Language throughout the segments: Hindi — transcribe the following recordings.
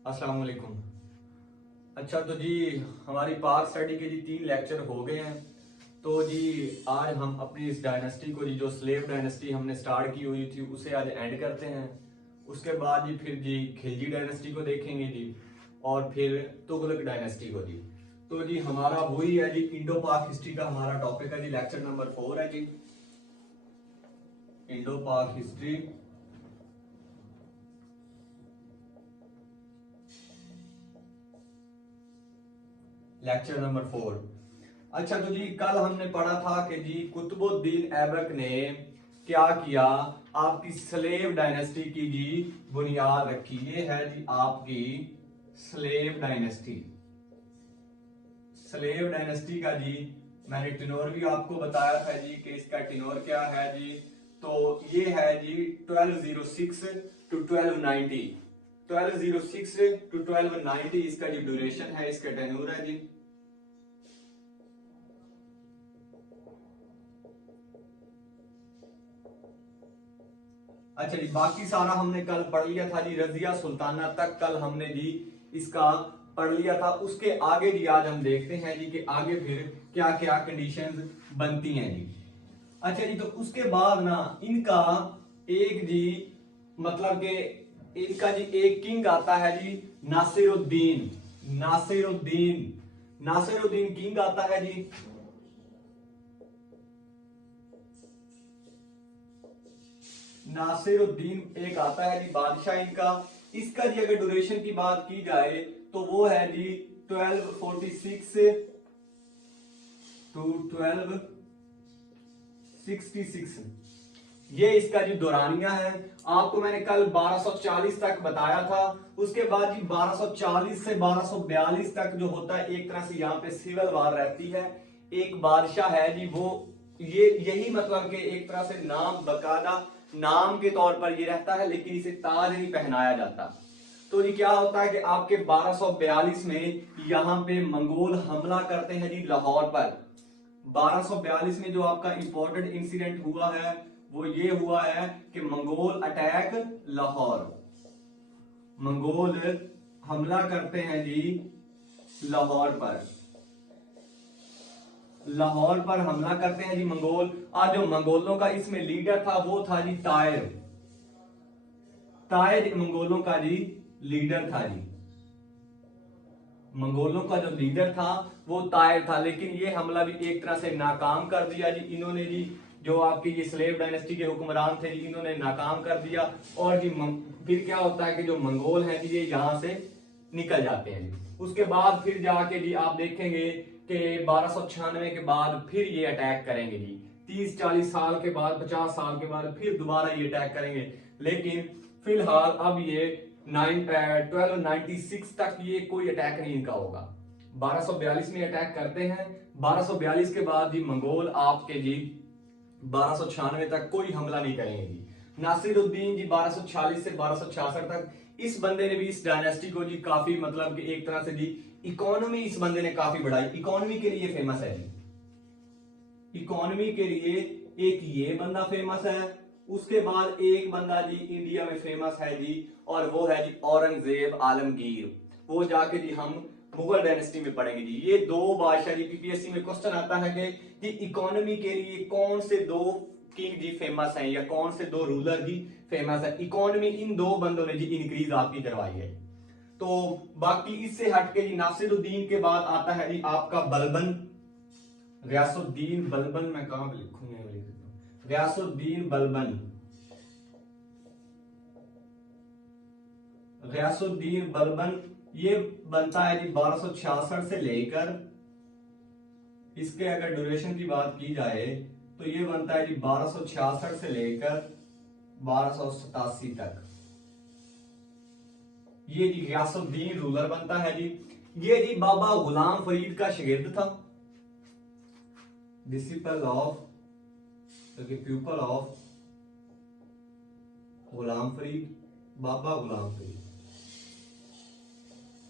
अस्सलाम वालेकुम। अच्छा तो जी, हमारी पाक स्टडी के जी 3 लेक्चर हो गए हैं। तो जी आज हम अपनी इस डायनेस्टी को जी, जो स्लेव डायनेस्टी हमने स्टार्ट की हुई थी, उसे आज एंड करते हैं। उसके बाद जी फिर जी खिलजी डायनेस्टी को देखेंगे जी, और फिर तुगलक डायनेस्टी को जी। तो जी हमारा वही है जी, इंडो पाक हिस्ट्री का हमारा टॉपिक है जी, लेक्चर नंबर 4 है जी, इंडो पाक हिस्ट्री। Lecture number 4। अच्छा तो जी कल हमने पढ़ा था कि जी कुतुबुद्दीन ऐबक ने क्या किया, आपकी स्लेव डायनेस्टी की जी बुनियाद रखी। ये है जी आपकी स्लेव डायनेस्टी। स्लेव डायनेस्टी का जी मैंने टिनोर भी आपको बताया था जी कि इसका टिनोर क्या है जी। तो ये है जी 1206 टू 1290। 1206 टू 1290 इसका जी ड्यूरेशन है, इसका टेन्योर है जी। अच्छा जी, बाकी सारा हमने कल पढ़ लिया था जी, रजिया सुल्ताना तक कल हमने जी इसका पढ़ लिया था। उसके आगे जी आज हम देखते हैं जी कि आगे फिर क्या क्या कंडीशंस बनती हैं जी। अच्छा जी, तो उसके बाद ना इनका एक जी मतलब कि इनका जी एक किंग आता है जी, नासिरुद्दीन। नासिरुद्दीन नासिरुद्दीन किंग आता है जी। नासिरुद्दीन एक आता है जी बादशाह इनका। इसका जी अगर ड्यूरेशन की बात की जाए तो वो है जी 1246 टू 1266। ये इसका जी दौरानिया है। आपको मैंने कल 1240 तक बताया था। उसके बाद जी 1240 से 1242 तक जो होता है, एक तरह से यहाँ पे सिविल वार रहती है। एक बादशाह है जी, वो ये यही मतलब कि एक तरह से नाम बकायदा नाम के तौर पर ये रहता है, लेकिन इसे ताज नहीं पहनाया जाता। तो ये क्या होता है कि आपके 1242 में यहां पे मंगोल हमला करते हैं जी लाहौर पर। 1242 में जो आपका इंपॉर्टेंट इंसिडेंट हुआ है वो ये हुआ है कि मंगोल अटैक लाहौर। मंगोल हमला करते हैं जी लाहौर पर। लाहौर पर हमला करते हैं जी मंगोल। आज जो मंगोलों का इसमें लीडर था वो था जी तायर। तायर मंगोलों का जी लीडर था जी। मंगोलों का जो लीडर था वो तायर था, लेकिन ये हमला भी एक तरह से नाकाम कर दिया जी इन्होंने जी। जो आपकी ये स्लेव डायनेस्टी के हुक्मरान थे जी, इन्होंने नाकाम कर दिया। और जी फिर क्या होता है कि जो मंगोल हैं जी, ये यहां से निकल जाते हैं जी। उसके बाद फिर जाके जी आप देखेंगे कि 1296 के बाद फिर ये अटैक करेंगे जी। 30-40 साल के बाद, 50 साल के बाद फिर दोबारा ये अटैक करेंगे। लेकिन फिलहाल अब ये 1296 तक ये कोई अटैक नहीं इनका होगा। 1242 में अटैक करते हैं। 1242 के बाद जी मंगोल आपके जी 1296 तक कोई हमला नहीं करेंगे जी। नासिरुद्दीन जी 1246 से 1266 तक, इस बंदे ने भी इस डायनेस्टी को जी काफी मतलब कि एक तरह से जी इकोनॉमी इस बंदे ने काफी बढ़ाई। इकोनॉमी के लिए फेमस है जी। इकोनॉमी के लिए एक ये बंदा फेमस है। उसके बाद एक बंदा जी इंडिया में फेमस है जी, और वो है जी औरंगजेब आलमगीर। वो जाके जी हम मुगल डायनेस्टी में पढ़ेंगे जी। ये दो बादशाह जी, पीपीएससी में क्वेश्चन आता है कि जी इकोनॉमी के लिए कौन से दो किंग जी फेमस हैं, या कौन से दो रूलर जी फेमस है। इकोनॉमी इन दो बंदों ने जी इंक्रीज आपकी करवाई है। तो बाकी इससे हटके जी नासिरुद्दीन के बाद आता है जी आपका बलबन। गयासुद्दीन बलबन, मैं कहां पे लिखूंगा, लिख देता हूं गयासुद्दीन बलबन। गयासुद्दीन बलबन ये बनता है जी 1266 से लेकर, इसके अगर ड्यूरेशन की बात की जाए तो ये बनता है जी 1266 से लेकर 1287 तक। ये जी गयासुद्दीन रूलर बनता है जी। ये जी बाबा गुलाम फरीद का शागिर्द था, disciple of pupal of Ghulam Farid. Baba Ghulam Farid,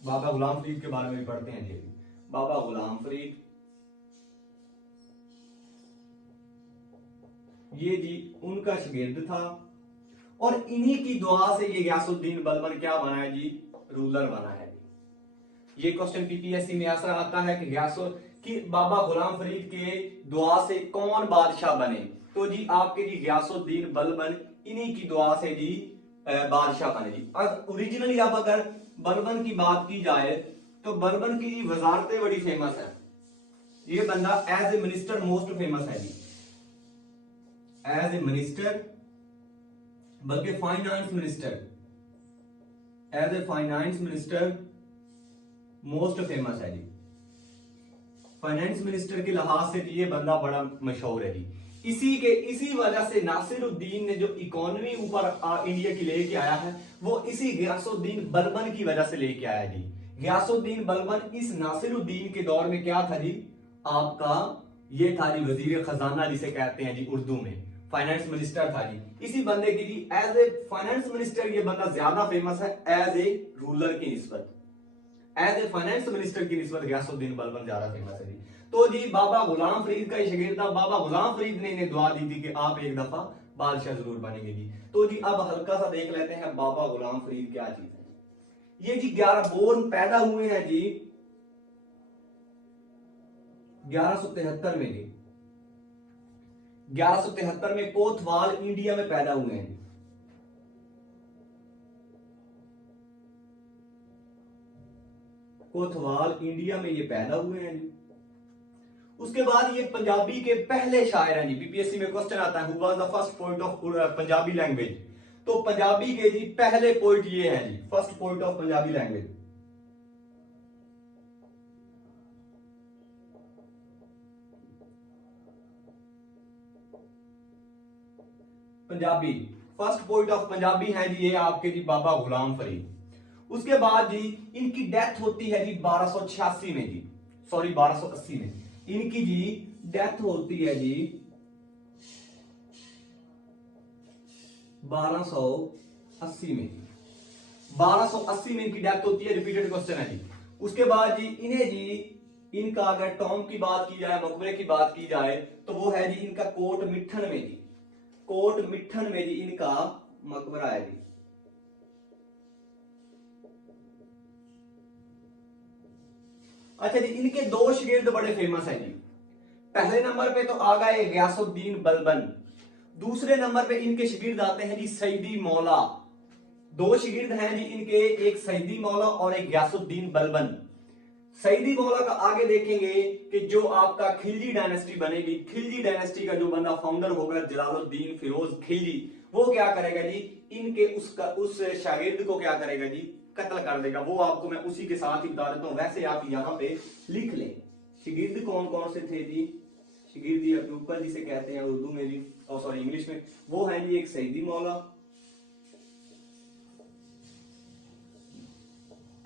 Baba Ghulam Farid के बारे में पढ़ते हैं जी। बाबा गुलाम फरीद ये जी उनका शागिर्द था, और इन्हीं की दुआ से ये गयासुद्दीन बलबन क्या बना है जी, रूलर बना है। ये क्वेश्चन पीपीएससी में ऐसा आता है कि बाबा गुलाम फरीद के दुआ से कौन बादशाह बने, तो जी आपके जी गयासुद्दीन बलबन इन्हीं की दुआ से जी बादशाह बने जी। ओरिजिनली अब अगर बलबन की बात की जाए तो बलबन की जी वजारतें बड़ी फेमस है। ये बंदा as a minister most famous है जी, एज ए मिनिस्टर, बल्कि finance minister, as a finance minister most famous है जी। फाइनेंस मिनिस्टर के लिहाज से ये बंदा बड़ा मशहूर है जी। इसी वजह से नासिरुद्दीन ने जो इकोनॉमी ऊपर इंडिया की लेके आया है वो इसी गयासुद्दीन बलबन की वजह से लेके आया जी। गयासुद्दीन बलबन इस नासिरुद्दीन के दौर में क्या था जी, आपका ये था जी वजीर खजाना जिसे कहते हैं जी उर्दू में, फाइनेंस मिनिस्टर था जी। इसी बंदे की जी एज ए फाइनेंस मिनिस्टर ये बंदा ज्यादा फेमस है एज ए रूलर की निस्बत, एज ए फाइनेंस मिनिस्टर की निस्बत गयासुद्दीन बलबन ज्यादा फेमस है जी। तो जी बाबा गुलाम फरीद का ही शागिर्द था, बाबा गुलाम फरीद ने इन्हें दुआ दी थी कि आप एक दफा बादशाह जरूर बनेंगे जी। तो जी अब हल्का सा देख लेते हैं बाबा गुलाम फरीद क्या चीज है। ये जी 11 बोर्न पैदा हुए हैं जी 1173 में जी, 1173 में कोतवाल इंडिया में पैदा हुए हैं। कोतवाल इंडिया में ये पैदा हुए हैं जी। उसके बाद ये पंजाबी के पहले शायर हैं जी। पीपीएससी में क्वेश्चन आता है who was the first poet of Punjabi language, तो पंजाबी के जी पहले पोएट ये हैं जी, first poet of Punjabi language. Punjabi first poet of Punjabi हैं जी ये आपके जी बाबा गुलाम फरीद। उसके बाद जी इनकी डेथ होती है जी 1286 में जी, सॉरी 1280 में इनकी जी डेथ होती है जी 1280 में, 1280 में इनकी डेथ होती है। रिपीटेड क्वेश्चन है जी। उसके बाद जी इन्हें जी इनका अगर टॉम की बात की जाए, मकबरे की बात की जाए तो वो है जी इनका कोट मिठन में जी, कोट मिठन में जी इनका मकबरा है जी। अच्छा जी इनके दो शागिर्द बड़े फेमस हैं जी। पहले नंबर पे तो आ गए गयासुद्दीन बलबन, दूसरे नंबर पे इनके शागिर्द आते हैं जी सईदी मौला। दो शागिर्द हैं जी इनके, एक सईदी मौला और एक गयासुद्दीन बलबन। सईदी मौला का आगे देखेंगे कि जो आपका खिलजी डायनेस्टी बनेगी, खिलजी डायनेस्टी का जो बंदा फाउंडर होगा जलालुद्दीन फिरोज खिलजी, वो क्या करेगा जी इनके उस शागिर्द को क्या करेगा जी कत्ल कर देगा। वो आपको मैं उसी के साथ ही बता देता हूं, वैसे आप यहां पे लिख लें शागिर्द कौन कौन से थे जी। शागिर्द प्यूपल जिसे कहते हैं उर्दू में जी, और सॉरी इंग्लिश में, वो है जी एक सईदी मौला,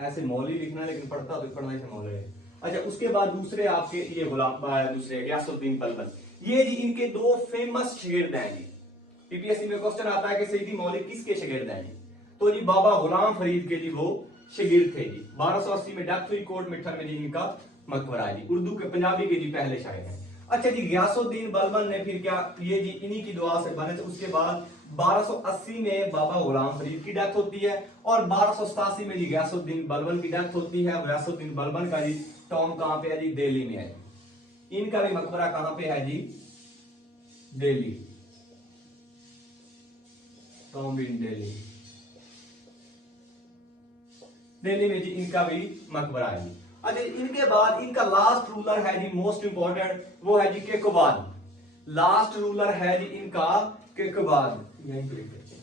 ऐसे मौली लिखना लेकिन पढ़ता तो पढ़ना से मौला है। अच्छा उसके बाद दूसरे आपके ये गुलाम दूसरे गयासुद्दीन बलबन, ये जी इनके दो फेमस शागिर्द हैं जी। पीपीएससी में क्वेश्चन आता है कि सईदी मौली किसके शागिर्द हैं जी, तो जी बाबा गुलाम फरीद के जी वो शागिर्द थे जी। 1280 में डेथ हुई, कोट मिठन में जी इनका मकबरा है जी। उर्दू के पंजाबी के जी पहले शायर हैं। अच्छा जी गयासुद्दीन बलबन ने फिर क्या, ये जी इन्हीं की दुआ से बने थे। उसके बाद 1280 में बाबा गुलाम फरीद की डेथ होती है और 1287 में जी गयासुद्दीन बलबन की डेथ होती है। गयासुद्दीन बलबन का जी टॉम कहां पे है जी, दिल्ली में है। इनका भी मकबरा कहां पे है जी, दिल्ली, टॉम इन दिल्ली, दिल्ली में जी इनका भी मकबरा है जी। अच्छा इनके बाद इनका लास्ट रूलर है जी मोस्ट इंपॉर्टेंट, वो है जी केकोबाद। लास्ट रूलर है जी इनका केकोबाद, यहीं पे लिख देते हैं।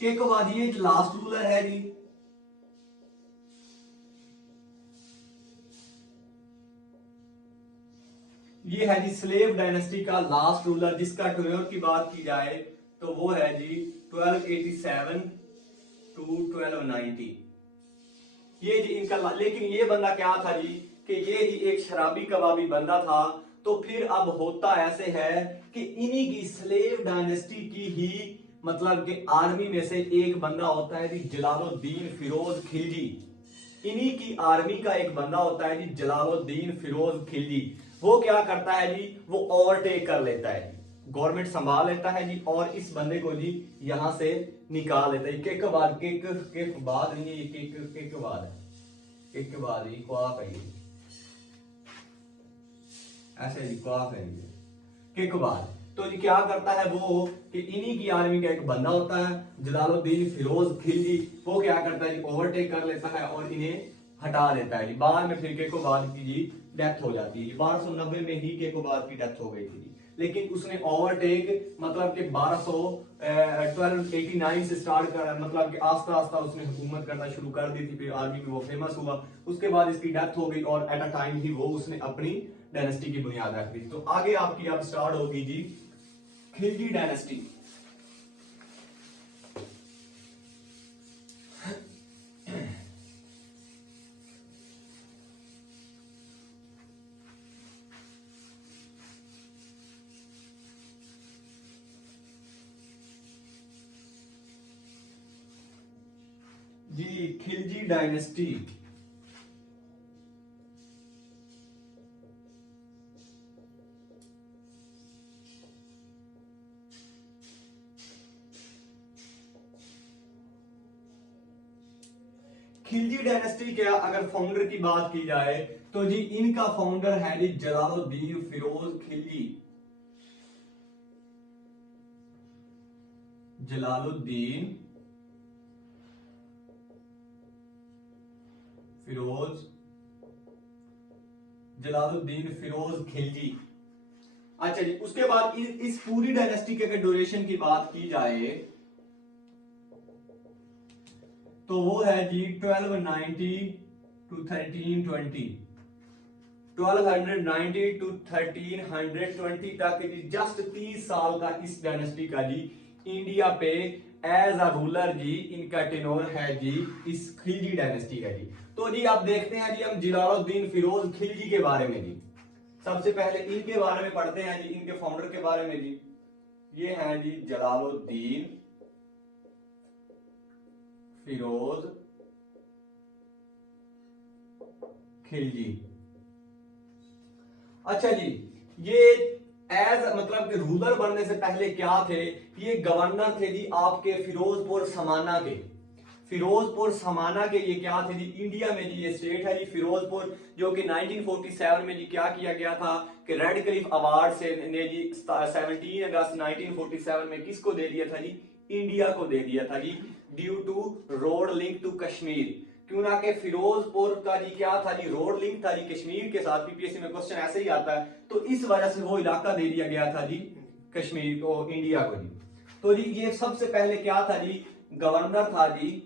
केकोबाद ये लास्ट रूलर है जी। ये है जी स्लेव डायनेस्टी का लास्ट रूलर, जिसका टेन्योर की बात की जाए तो वो है जी 1287 टू 1290। ये जी इनका, लेकिन ये बंदा क्या था जी कि ये जी एक शराबी कबाबी बंदा था। तो फिर अब होता ऐसे है कि इन्हीं की स्लेव डायनेस्टी की ही मतलब कि आर्मी में से एक बंदा होता है जी जलालुद्दीन फिरोज खिलजी। इन्हीं की आर्मी का एक बंदा होता है जी जलालुद्दीन फिरोज खिलजी। वो क्या करता है जी, वो ओवरटेक कर लेता है। गवर्नमेंट संभाल लेता है जी, और इस बंदे को जी यहां से निकाल देता है। किक बाद, किक बाद नहीं है, किक बाद है, किक बाद ही क्वाफ है ये, ऐसे जी क्वाफ है ये, किक बाद। तो जी क्या करता है वो कि इन्हीं की आर्मी का एक बंदा होता है जलालुद्दीन फिरोज खिलजी, वो क्या करता है जी ओवरटेक कर लेता है और इन्हें हटा देता है जी। बाद में फिर केकोबाद की जी डेथ हो जाती है। 1290 में ही केकोबाद की डेथ हो गई थी, लेकिन उसने ओवरटेक मतलब कि 1289 से स्टार्ट करा, मतलब कि आस्ता आस्ता उसने हुकूमत करना शुरू कर दी थी। फिर आर्मी में वो फेमस हुआ, उसके बाद इसकी डेथ हो गई और एट अ टाइम ही वो उसने अपनी डायनेस्टी की बुनियाद रख दी। तो आगे आपकी अब स्टार्ट होगी जी खिलजी डायनेस्टी। जी खिलजी डायनेस्टी, खिलजी डायनेस्टी क्या, अगर फाउंडर की बात की जाए तो जी इनका फाउंडर है जी जलालुद्दीन फिरोज खिलजी। जलालुद्दीन फिरोज, जलालुद्दीन फिरोज खिलजी। अच्छा जी, उसके बाद इस पूरी डायनेस्टी के ड्यूरेशन की बात की जाए तो वो है जी 1290 टू 1320, 1290 टू 1320 तक जी जस्ट 30 साल का इस डायनेस्टी का जी इंडिया पे एज अ रूलर जी इनका टेनोर है जी इस खिलजी डायनेस्टी का जी। तो जी आप देखते हैं जी हम जलालुद्दीन फिरोज खिलजी के बारे में जी सबसे पहले इनके बारे में पढ़ते हैं जी, इनके फाउंडर के बारे में जी। ये है जी जलालुद्दीन फिरोज खिलजी। अच्छा जी, ये एज मतलब कि रूलर बनने से पहले क्या थे, ये गवर्नर थे जी आपके फिरोजपुर समाना के। फिरोजपुर समाना के ये क्या थे जी, इंडिया में जी ये स्टेट है जी फिरोजपुर, जो कि 1947 में जी क्या किया गया था कि रेड क्लिफ अवार्ड से ने जी 17 अगस्त 1947 में किसको दे दिया था जी, इंडिया को दे दिया था जी, due to road link to Kashmir. क्यों ना कि फिरोजपुर का जी क्या था जी, रोड लिंक था जी कश्मीर के साथ, पीपीएससी में क्वेश्चन ऐसे ही आता है, तो इस वजह से वो इलाका दे दिया गया था जी कश्मीर को, इंडिया को जी। तो जी ये सबसे पहले क्या था जी, गवर्नर था जी,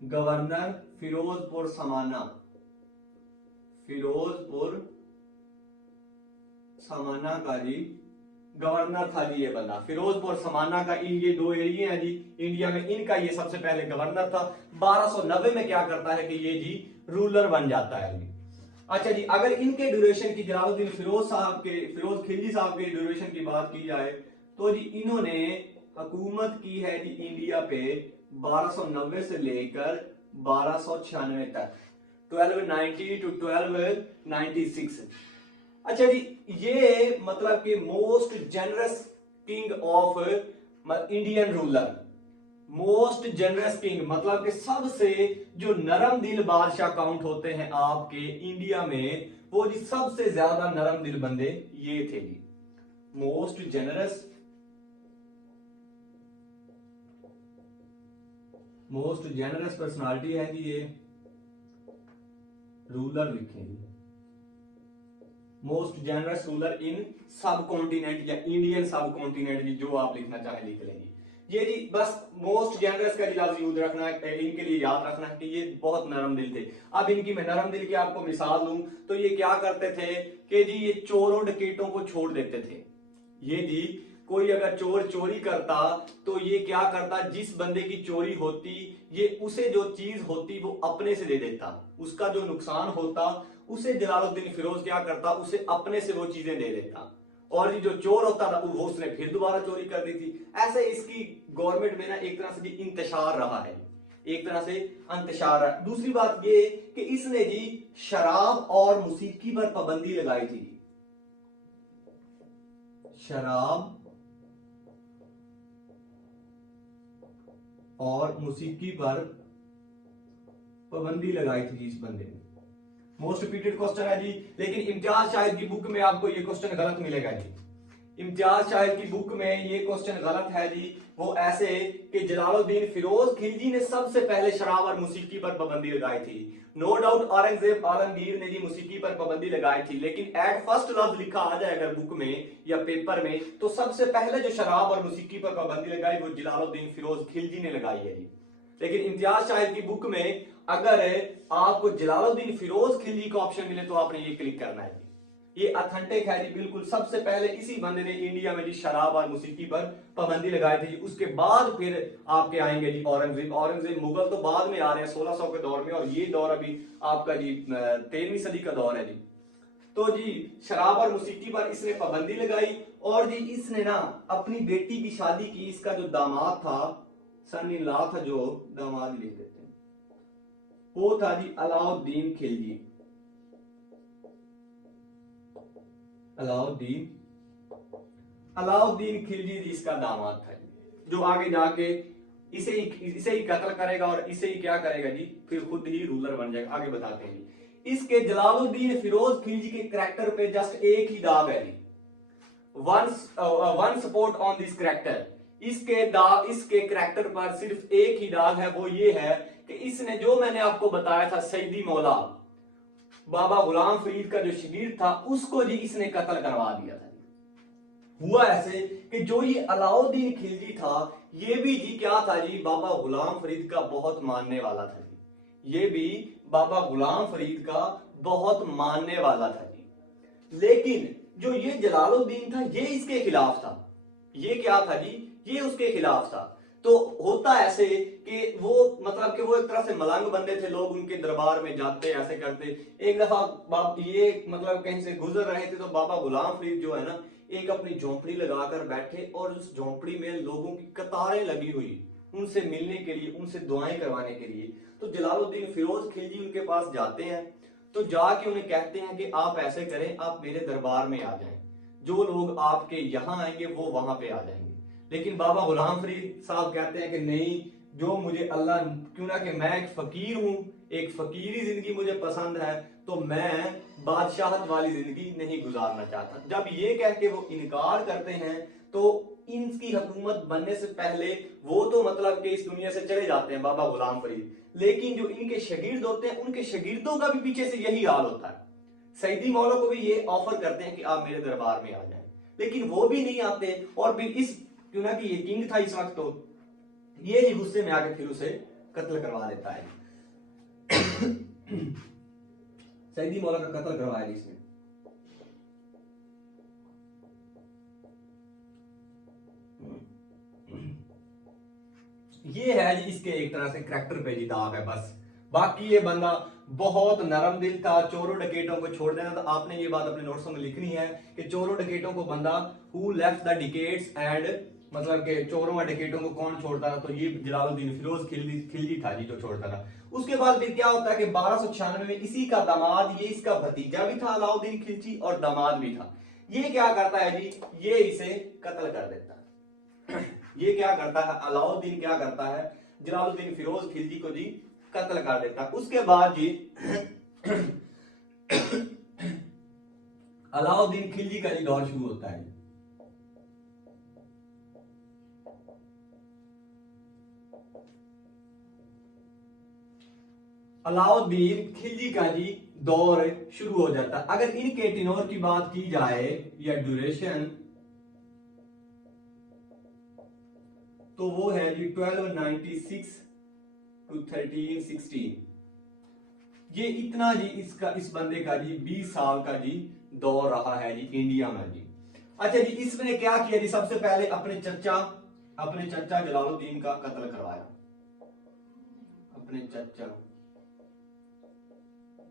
गवर्नर फिरोजपुर समाना, फिरोजपुर समाना का जी गवर्नर था जी ये बंदा, फिरोजपुर समाना का। ये दो एरिया है जी इंडिया में, इनका ये सबसे पहले गवर्नर था। 1290 में क्या करता है कि ये जी रूलर बन जाता है जी। अच्छा जी, अगर इनके ड्यूरेशन की, जलालुद्दीन फिरोज साहब के, फिरोज खिलजी साहब के ड्यूरेशन की बात की जाए तो जी इन्होंने हुकूमत की है जी इंडिया पे 1290 से लेकर 1296 तक, 1290 टू 1296। अच्छा जी, ये मतलब कि most generous king of Indian ruler, most generous king मतलब कि सबसे जो नरम दिल बादशाह काउंट होते हैं आपके इंडिया में, वो जी सबसे ज्यादा नरम दिल बंदे ये थे जी, most generous, most generous personality है जी ये रूलर लिखे जी, most generous ruler in subcontinent या इंडियन सब कॉन्टिनेंट जी, जो आप लिखना चाहे लिख लेंगे ये जी। बस मोस्ट जेनरस का लफ्ज यूज रखना है, इनके लिए याद रखना है कि ये बहुत नरम दिल थे। अब इनकी मैं नरम दिल की आपको मिसाल दूं तो ये क्या करते थे कि जी ये चोरों डकैतों को छोड़ देते थे। ये जी कोई अगर चोर चोरी करता तो ये क्या करता, जिस बंदे की चोरी होती ये उसे जो चीज होती वो अपने से दे देता, उसका जो नुकसान होता उसे जलालुद्दीन फिरोज क्या करता, उसे अपने से वो चीजें दे देता, और जो चोर होता था वो उसने फिर दोबारा चोरी कर दी थी। ऐसे इसकी गवर्नमेंट में ना एक तरह से इंतशार रहा है, एक तरह से इंतशार रहा। दूसरी बात ये कि इसने जी शराब और मौसीकी पर पाबंदी लगाई थी, शराब और मौसीकी पर पाबंदी लगाई थी इस बंदे ने। मोस्ट रिपीटेड क्वेश्चन है जी, लेकिन इम्तियाज शाहिद की बुक में आपको ये क्वेश्चन गलत मिलेगा जी। इम्तियाज शाहिद की बुक में ये क्वेश्चन गलत है जी। वो ऐसे कि जलालुद्दीन फिरोज खिलजी ने सबसे पहले शराब और मौसीकी पर पाबंदी लगाई थी। नो डाउट औरंगजेब आलमगीर ने जी मौसीकी पर पाबंदी लगाई थी, लेकिन एट फर्स्ट लफ्ज लिखा आ जाए अगर बुक में या पेपर में, तो सबसे पहले जो शराब और मौसीकी पर पाबंदी लगाई वो जलालुद्दीन फिरोज खिलजी ने लगाई है जी। लेकिन इम्तियाज शाहिद की बुक में अगर आपको जलालुद्दीन फिरोज खिलजी का ऑप्शन मिले तो आपने ये क्लिक करना है जी। ये ऑथेंटिक है जी, बिल्कुल सबसे पहले इसी बंदे ने इंडिया में जी शराब और मौसीकी पर पाबंदी लगाई थी। उसके बाद फिर आपके आएंगे जी औरंगजेब। औरंगजेब मुगल तो बाद में आ रहे हैं 1600 के दौर में, और ये दौर अभी आपका जी 13वीं सदी का दौर है जी। तो जी शराब और मौसीकी पर इसने पाबंदी लगाई, और जी इसने ना अपनी बेटी की शादी की, इसका जो दामाद था, सन इन लॉ था, जो दामाद लिख देते हैं, वो था जी अलाउद्दीन खिलजी। अलाउद्दीन खिलजी इसका दामाद था, जो आगे जाके इसे ही कत्ल करेगा और इसे ही क्या करेगा जी, फिर खुद ही रूलर बन जाएगा। आगे बताते हैं जी। इसके जलालुद्दीन फिरोज खिलजी के कैरेक्टर पे जस्ट एक ही दाग है जी, one support on this character. इसके कैरेक्टर पर सिर्फ एक ही दाग है, वो ये है कि इसने जो मैंने आपको बताया था सईदी मौला बाबा गुलाम फरीद का जो शगीर था, उसको जी इसने कत्ल करवा दिया था। हुआ ऐसे कि जो ये अलाउद्दीन खिलजी था, ये भी जी क्या था जी, बाबा गुलाम फरीद का बहुत मानने वाला था जी। ये भी बाबा गुलाम फरीद का बहुत मानने वाला था जी। लेकिन जो ये जलालुद्दीन था, ये इसके खिलाफ था। ये क्या था जी, ये उसके खिलाफ था। तो होता ऐसे कि वो मतलब कि वो एक तरह से मलंग बंदे थे, लोग उनके दरबार में जाते ऐसे करते। एक दफा ये मतलब कहीं से गुजर रहे थे, तो बाबा गुलाम फरीद जो है ना, एक अपनी झोंपड़ी लगाकर बैठे, और उस झोंपड़ी में लोगों की कतारें लगी हुई उनसे मिलने के लिए, उनसे दुआएं करवाने के लिए। तो जलालुद्दीन फिरोज खिलजी उनके पास जाते हैं, तो जाके उन्हें कहते हैं कि आप ऐसे करें, आप मेरे दरबार में आ जाएं, जो लोग आपके यहाँ आएंगे वो वहां पे आ जाएंगे। लेकिन बाबा गुलाम फरीद साहब कहते हैं कि नहीं, जो मुझे अल्लाह, क्यों ना कि मैं एक फकीर हूं, एक फकीरी जिंदगी मुझे पसंद है, तो मैं बादशाहत वाली जिंदगी नहीं गुजारना चाहता। जब ये कह के वो इनकार करते हैं, तो इनकी हुकूमत बनने से पहले वो तो मतलब कि इस दुनिया से चले जाते हैं बाबा गुलाम फरीद, लेकिन जो इनके शगिर्द होते हैं, उनके शगिर्दों का भी पीछे से यही हाल होता है। सईदी मौला को भी ये ऑफर करते हैं कि आप मेरे दरबार में आ जाएं, लेकिन वो भी नहीं आते। और फिर इस, क्यों ना कि ये किंग था इस वक्त, तो ये ही गुस्से में आके फिर उसे कत्ल करवा देता है। सईदी मौला का कत्ल करवाया इसने। ये है जी इसके एक तरह से करैक्टर पे जी दाग है बस। बाकी ये बंदा बहुत नरम दिल था, चोरों डकैतों को छोड़ देना। तो आपने ये बात अपने नोट्स में लिखनी है कि चोरों डकैतों को बंदा who left the decades and, मतलब के चोरों और डकैतों को कौन छोड़ता था, तो ये जलालुद्दीन फिरोज खिलजी था जी जो छोड़ता था। उसके बाद फिर क्या होता है कि 1296 में इसी का दामाद, ये इसका भतीजा भी था अलाउद्दीन खिलजी और दामाद भी था, ये क्या करता है जी, ये इसे कत्ल कर देता है। ये क्या करता है, अलाउद्दीन क्या करता है, जलालुद्दीन फिरोज खिलजी को जी कत्ल कर देता है। उसके बाद जी अलाउद्दीन खिलजी का जी दौर शुरू होता है। अलाउद्दीन खिलजी का जी दौर शुरू हो जाता है। अगर इनके टेन्योर की बात की जाए या ड्यूरेशन, तो वो है जी 1296 to 1316। ये इतना जी इसका, इस बंदे का जी 20 साल का जी दौर रहा है जी इंडिया में जी। अच्छा जी, इसने क्या किया जी, सबसे पहले अपने चचा जलालुद्दीन का कत्ल करवाया। अपने चचा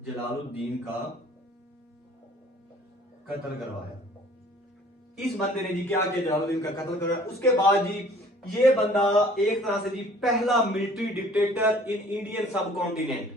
जलालुद्दीन का कत्ल करवाया। इस बंदे ने जी क्या किया, जलालुद्दीन का कत्ल करवाया। उसके बाद जी ये बंदा एक तरह से जी पहला मिलिट्री डिक्टेटर इन इंडियन सब कॉन्टिनेंट,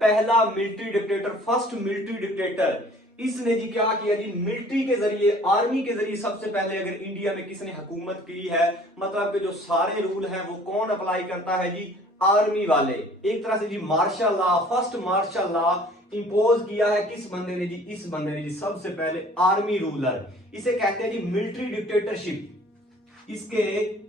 पहला military dictator, first military dictator इसने जी क्या किया जी, मिलिट्री के जरिए, आर्मी के जरिए सबसे पहले अगर इंडिया में किसने हुकूमत की है, मतलब कि जो सारे रूल हैं वो कौन अप्लाई करता है जी, आर्मी वाले। एक तरह से जी martial law, first martial law impose किया है किस बंदे ने जी, इस बंदे ने जी, सबसे पहले आर्मी रूलर। इसे कहते हैं जी मिलिट्री डिक्टेटरशिप। इसके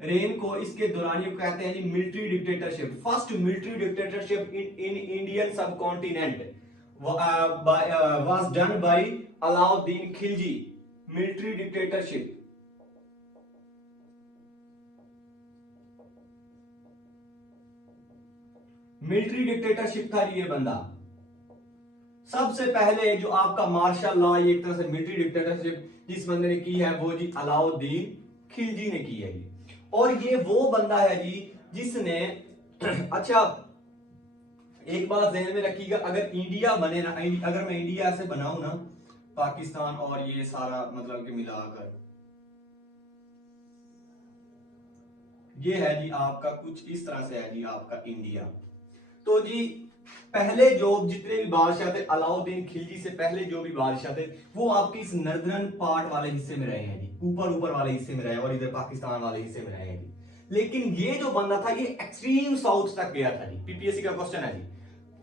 रेन को, इसके दौरानियों को कहते हैं जी military dictatorship. First military dictatorship in Indian subcontinent was done by Alauddin Khilji, military dictatorship। Military dictatorship था ये बंदा। सबसे पहले जो आपका मार्शल लॉ, एक तरह से मिलिट्री डिक्टेटरशिप जिस बंदे ने की है वो जी अलाउद्दीन खिलजी ने की है जी। और ये वो बंदा है जी जिसने अच्छा एक बात ध्यान में रखिएगा, अगर इंडिया बने ना, अगर मैं इंडिया से बनाऊं ना, पाकिस्तान और ये सारा मतलब कि मिलाकर, ये है जी आपका कुछ इस तरह से है जी आपका इंडिया। तो जी पहले जो जितने भी बादशाह थे अलाउद्दीन खिलजी से पहले जो भी बादशाह थे वो आपके इस नॉर्दर्न पार्ट वाले हिस्से में रहे हैं जी, ऊपर ऊपर वाले हिस्से में रहे और इधर पाकिस्तान वाले हिस्से में रहे हैं जी। लेकिन ये जो बंदा था ये एक्सट्रीम साउथ तक गया था जी। पीपीएससी का क्वेश्चन है जी,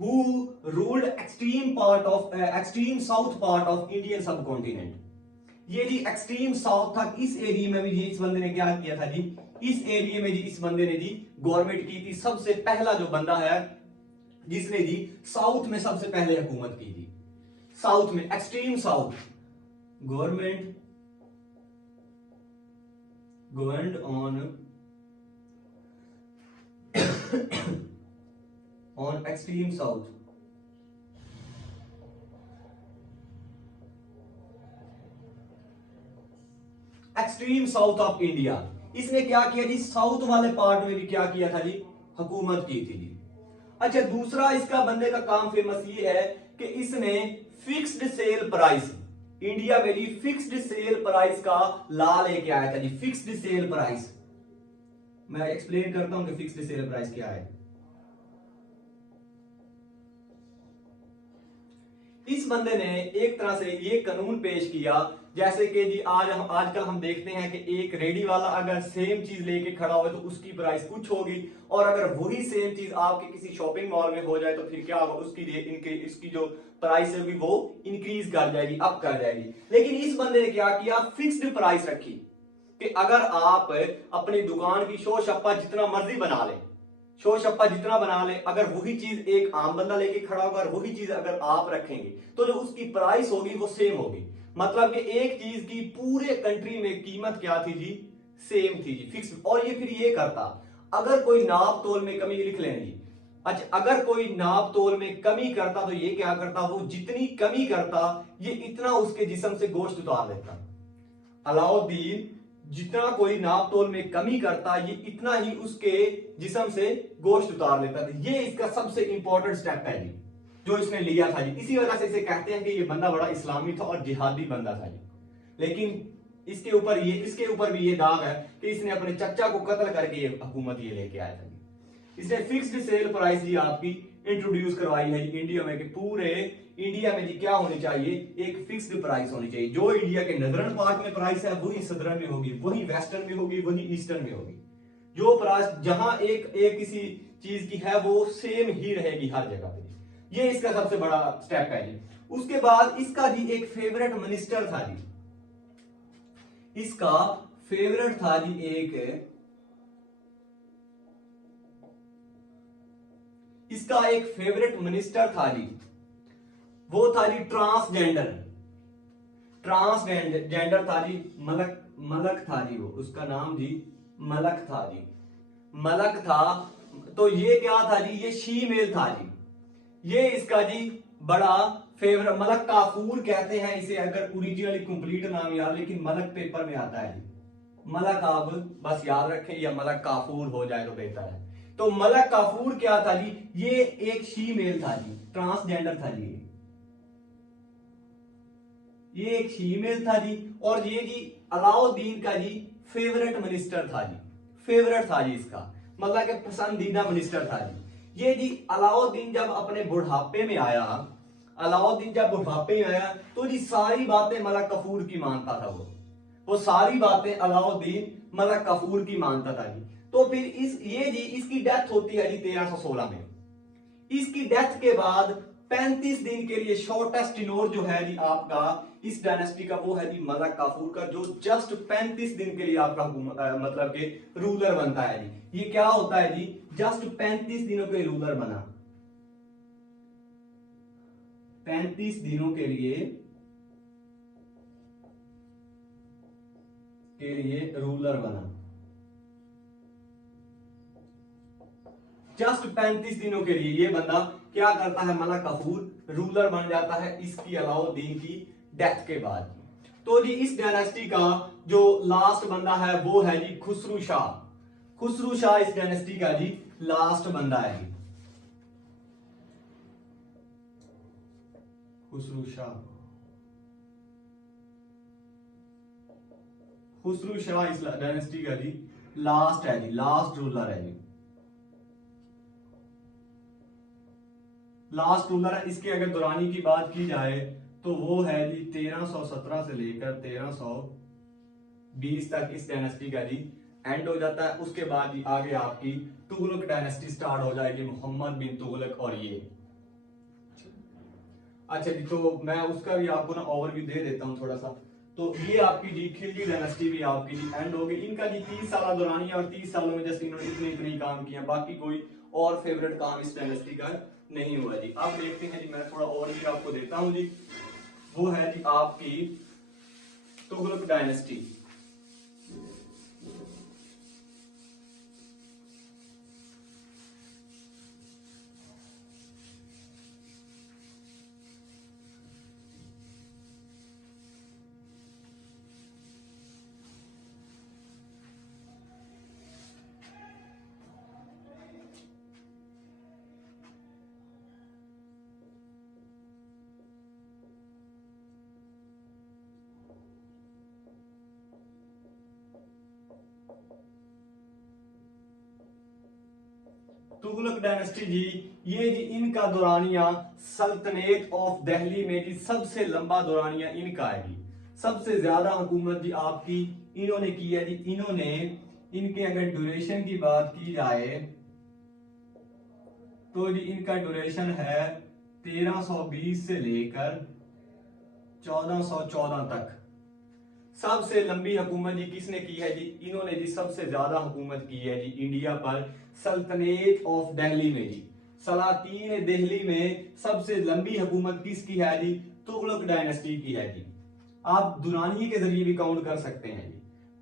who ruled extreme south part of Indian subcontinent। ये जी एक्सट्रीम साउथ तक, इस एरिया में भी जी इस बंदे ने क्या किया था जी, इस एरिया में जी इस बंदे ने जी गवर्नमेंट की थी। सबसे पहला जो बंदा है जिसने जी साउथ में सबसे पहले हुकूमत की थी, साउथ में, extreme south, government governed on extreme south. Extreme south of India. इसने क्या किया जी, साउथ वाले पार्ट में भी क्या किया था जी, हुकूमत की थी जी। अच्छा दूसरा इसका बंदे का काम फेमस ये है कि इसने फिक्स्ड सेल प्राइस, इंडिया में जी फिक्स्ड सेल प्राइस का लॉ लेके आया था जी। फिक्स्ड सेल प्राइस, मैं एक्सप्लेन करता हूं कि फिक्स्ड सेल प्राइस क्या है। इस बंदे ने एक तरह से ये कानून पेश किया, जैसे कि जी आजकल हम देखते हैं कि एक रेडी वाला अगर सेम चीज लेके खड़ा हो तो उसकी प्राइस कुछ होगी, और अगर वही सेम चीज आपके किसी शॉपिंग मॉल में हो जाए तो फिर क्या होगा, इसकी जो प्राइस होगी वो इंक्रीज कर जाएगी, अप कर जाएगी। लेकिन इस बंदे ने क्या किया, फिक्स्ड प्राइस रखी कि अगर आप अपनी दुकान की शो शप्पा जितना मर्जी बना लें, शोर शप्पा जितना बना ले, अगर वही चीज एक आम बंदा लेके खड़ा होगा और वही चीज अगर आप रखेंगे तो जो उसकी प्राइस होगी वो सेम होगी। मतलब कि एक चीज की पूरे कंट्री में कीमत क्या थी जी, सेम थी जी, फिक्स। और ये फिर ये करता, अगर कोई नाप तोल में कमी, लिख लें जी, अच्छा अगर कोई नाप तोल में कमी करता तो ये क्या करता, वो जितनी कमी करता ये इतना उसके जिस्म से गोश्त उतार देता। अलाउद्दीन जितना कोई नाप तोल में कमी करता ये इतना ही उसके जिस्म से गोश्त उतार लेता था। ये इसका सबसे इंपॉर्टेंट स्टेप है जी जो इसने लिया था जी। इसी वजह से इसे कहते हैं कि ये बंदा बड़ा इस्लामी था और जिहादी बंदा था जी। लेकिन इसके ऊपर भी ये दाग है कि इसने अपने चचा को कत्ल करके ये हुकूमत ये लेके आया था जी। इसने फिक्स्ड सेल प्राइस जी आपकी इंट्रोड्यूस करवाई है इंडिया में, कि पूरे इंडिया में जी क्या होनी चाहिए, एक फिक्स्ड प्राइस होनी चाहिए। जो इंडिया के नदरन पार्ट में प्राइस है वही सदरन में होगी, वही वेस्टर्न में होगी, वही ईस्टर्न में होगी। जो प्राइस जहां एक किसी चीज की है वो सेम ही रहेगी हर जगह पे। ये इसका सबसे बड़ा स्टेप है जी। उसके बाद इसका जी एक फेवरेट मिनिस्टर था जी, इसका फेवरेट था जी इसका एक फेवरेट मिनिस्टर था जी, वो था जी ट्रांसजेंडर था जी, मलक था जी, वो उसका नाम जी मलक था जी, मलक था। तो ये क्या था जी, ये शीमेल था जी। ये इसका जी बड़ा फेवरेट, मलक काफूर कहते हैं इसे, अगर ओरिजिनली कंप्लीट नाम याद, लेकिन मलक पेपर में आता है जी। मलक आप बस याद रखें या मलक काफूर हो जाए तो बेहतर है। तो मलक काफूर क्या था जी, ये एक शीमेल था जी, ट्रांसजेंडर था जी, ये एक फीमेल था जी। और ये जी अलाउद्दीन का जी फेवरेट मिनिस्टर था जी, फेवरेट था जी इसका, मतलब कि पसंदीदा मिनिस्टर था जी। ये जी अलाउद्दीन जब अपने बुढ़ापे में आया अलाउद्दीन जब बुढ़ापे में आया तो जी सारी बातें मलक कफूर की मानता था, वो सारी बातें अलाउद्दीन मलक कफूर की मानता था जी। तो फिर इसकी डेथ होती है जी 1316 में। इसकी डेथ के बाद 35 दिन के लिए शॉर्टेस्ट टिनोर जो है जी आपका इस डायनेस्टी का वो है जी मलक काफूर का, जो जस्ट 35 दिन के लिए आपका मतलब के रूलर बनता है जी। ये क्या होता है जी, जस्ट 35 दिनों के रूलर बना, 35 दिनों के लिए रूलर बना, जस्ट 35 दिनों के लिए ये बंदा क्या करता है, मलक काफूर रूलर बन जाता है इसकी अलाउद्दीन की डेथ के बाद। तो जी इस डायनेस्टी का जो लास्ट बंदा है वो है जी खुसरू शाह। खुसरू शाह इस डायनेस्टी का जी लास्ट बंदा है जी, खुसरू शाह। खुसरू शाह इस डायनेस्टी का जी लास्ट है जी, लास्ट रूलर है जी, लास्ट रूलर है। इसके अगर दुरानी की बात की जाए तो वो है जी 1317 से लेकर 1320 तक इस डायनेस्टी का जी एंड हो जाता है। उसके बाद जी आगे आपकी तुगलक डायनेस्टी स्टार्ट हो जाएगी, मोहम्मद बिन तुगलक और ये। अच्छा जी, तो मैं उसका भी आपको ना ओवरव्यू दे देता हूं थोड़ा सा। तो ये आपकी जी खिलजी डायनेस्टी भी आपकी जी एंड हो गई। इनका जी 30 साल दुरानी है और 30 सालों में जैसे इन्होंने इतने काम किया, बाकी कोई और फेवरेट काम इस डायनेस्टी का नहीं हुआ जी। अब देखते हैं जी, मैं थोड़ा और भी आपको देता हूं जी, वो है जी आपकी तुगलक डायनेस्टी। तुगलक डायनेस्टी जी, ये जी इनका दौरानिया सल्तनत ऑफ दिल्ली में जी सबसे लंबा दौरानिया इनका है जी, सबसे ज्यादा हुकूमत जी आपकी इन्होंने की है जी। इन्होंने इनके अगर ड्यूरेशन की बात की जाए तो जी इनका ड्यूरेशन है 1320 से लेकर 1414 तक। सबसे लंबी हुकूमत जी किसने की है जी, इन्होंने जी सबसे ज्यादा हुकूमत की है जी इंडिया पर सल्तनत ऑफ दिल्ली में जी। सलातीन दिल्ली में सबसे लंबी हुकूमत किसकी है जी, तुगलक डायनेस्टी की है जी। आप दुरानी के जरिए भी काउंट कर सकते हैं जी।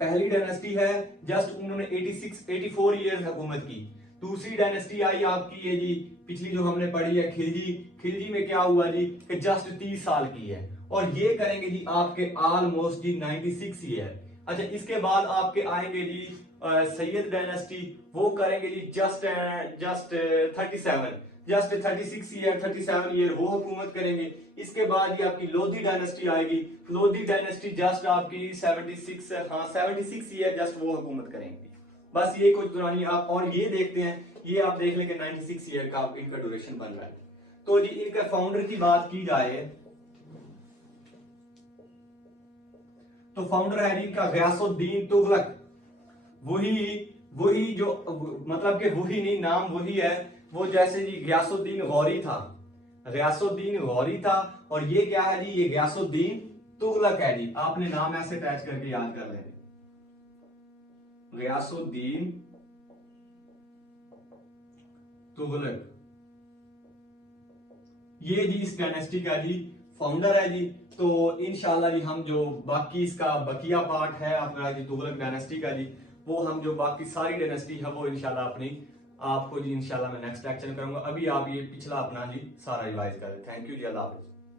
पहली डायनेस्टी है जस्ट उन्होंने 84 ईयर्स हुकूमत की। दूसरी डायनेस्टी आई आपकी है जी पिछली जो हमने पढ़ी है खिलजी। खिलजी में क्या हुआ जी कि जस्ट 30 साल की है, और ये करेंगे जी आपके ऑलमोस्ट जी 96 ईयर। अच्छा, इसके बाद आपके आएंगे जी सैयद डायनेस्टी, वो करेंगे जी जस्ट 36 ईयर 37 ईयर वो हुकूमत करेंगे। इसके बाद ये आपकी लोधी डायनेस्टी आएगी। लोधी डायनेस्टी जस्ट आपकी 76 ईयर जस्ट वो हुकूमत करेंगे। बस ये कुछ दुरानी आप और ये देखते हैं, ये आप देख लेंगे 96 ईयर का इनका ड्यूरेशन बन रहा है। तो जी इनका फाउंडर की बात की जाए तो फाउंडर है जी इनका गयासुद्दीन तुगलक। वही जो मतलब कि वही नहीं, नाम वही है वो, जैसे जी गयासुद्दीन गौरी था, गयासुद्दीन गौरी था, और ये क्या है जी, ये गयासुद्दीन तुगलक है जी। आपने नाम ऐसे अटैच करके याद कर लें, गयासुद्दीन तुगलक। ये जी इस डायनेस्टी का जी फाउंडर है जी। तो इंशाल्लाह जी हम जो बाकी इसका बकिया पार्ट है अपना जी तुगलक डायनेस्टी का जी, वो हम जो बाकी सारी डायनेस्टी है वो इंशाल्लाह अपनी आपको जी इंशाल्लाह मैं नेक्स्ट लेक्चर में करूंगा। अभी आप ये पिछला अपना जी सारा रिवाइज करें। थैंक यू जी, अल्लाह हाफिज़।